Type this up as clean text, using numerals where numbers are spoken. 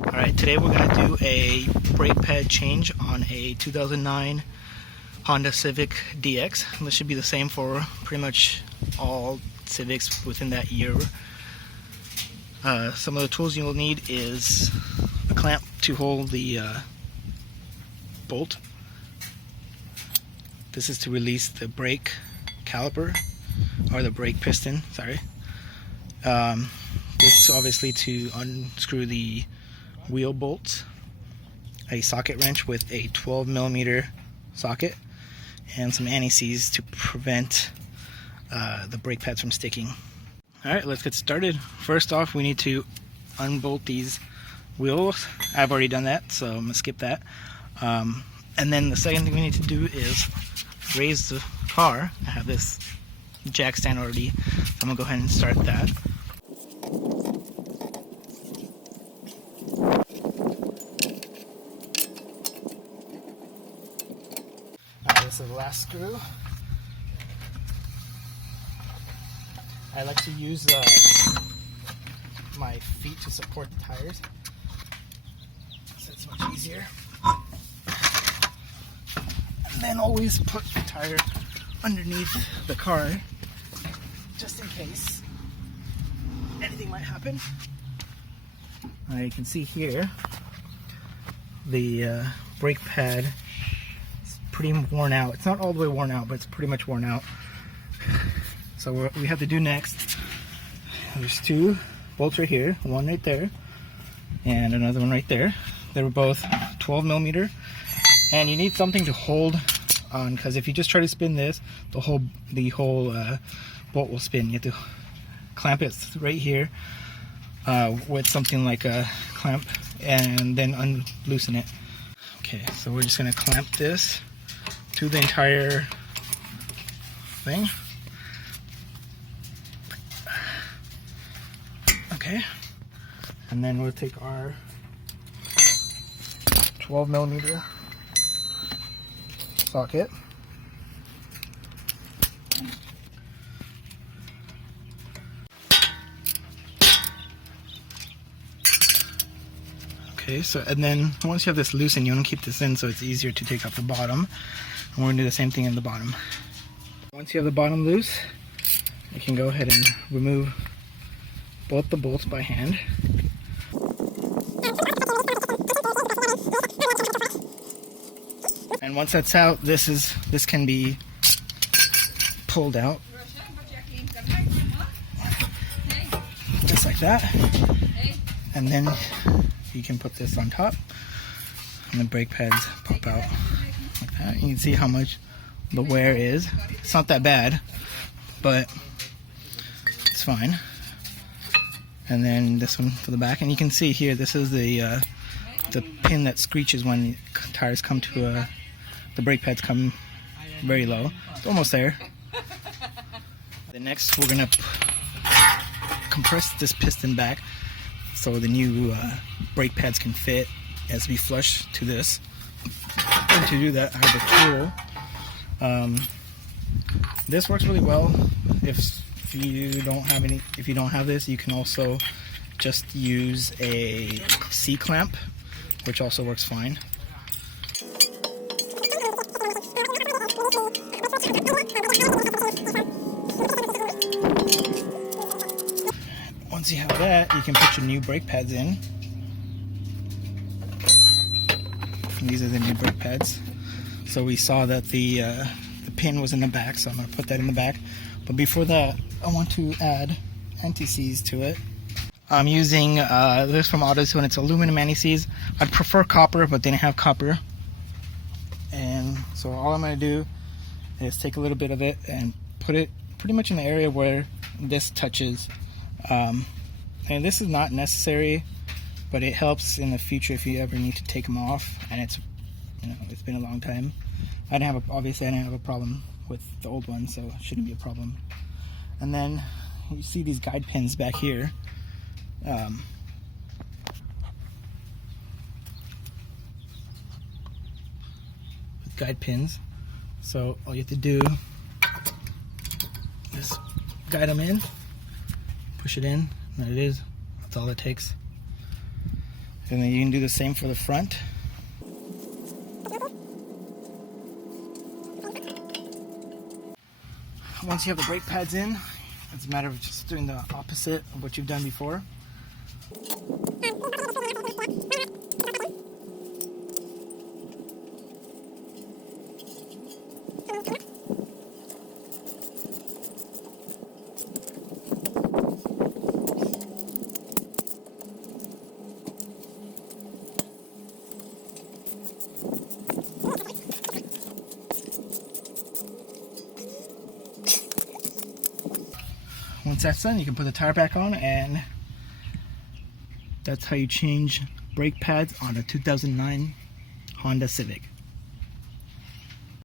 Alright, today we're going to do a brake pad change on a 2009 Honda Civic DX. This should be the same for pretty much all Civics within that year. Some of the tools you'll need is a clamp to hold the bolt. This is to release the brake caliper, or the brake piston, sorry. This is obviously to unscrew the wheel bolts, a socket wrench with a 12mm socket, and some anti-seize to prevent the brake pads from sticking. Alright, let's get started. First off, we need to unbolt these wheels. I've already done that, so I'm going to skip that. And then the second thing we need to do is raise the car. I have this jack stand already, so I'm going to go ahead and start that. This is the last screw. I like to use my feet to support the tires, so it's much easier. And then always put the tire underneath the car, just in case anything might happen. You can see here the brake pad is pretty worn out. It's not all the way worn out, but it's pretty much worn out. So what we have to do next, there's two bolts right here, one right there, and another one right there. They were both 12mm, and you need something to hold on, because if you just try to spin this, the whole bolt will spin. You have to clamp it right here with something like a clamp, and then unloosen it. Okay, so we're just going to clamp this to the entire thing. Okay, and then we'll take our 12mm socket, okay, so and then once you have this loosened, you want to keep this in so it's easier to take off the bottom, and we're going to do the same thing in the bottom. Once you have the bottom loose, you can go ahead and remove both the bolts by hand. And once that's out, this can be pulled out, just like that. And then you can put this on top, and the brake pads pop out like that. You can see how much the wear is. It's not that bad, but it's fine. And then this one for the back, and you can see here, this is the pin that screeches when the tires come to the brake pads come very low. It's almost there. Then next we're gonna compress this piston back so the new brake pads can fit as we flush to this. And to do that, I have a tool. This works really well. If you don't have this, you can also just use a C-clamp, which also works fine. Once you have that, you can put your new brake pads in. And these are the new brake pads. So we saw that the pin was in the back, so I'm going to put that in the back. But before that, I want to add anti-seize to it. I'm using this from AutoZone. It's aluminum anti-seize. I'd prefer copper, but they didn't have copper. And so all I'm going to do is take a little bit of it and put it pretty much in the area where this touches. And this is not necessary, but it helps in the future if you ever need to take them off. And it's been a long time. Obviously I didn't have a problem with the old one, so it shouldn't be a problem. And then you see these guide pins back here. With guide pins. So all you have to do is guide them in, push it in, and there it is. That's all it takes. And then you can do the same for the front. Once you have the brake pads in, it's a matter of just doing the opposite of what you've done before. Once that's done, you can put the tire back on, and that's how you change brake pads on a 2009 Honda Civic.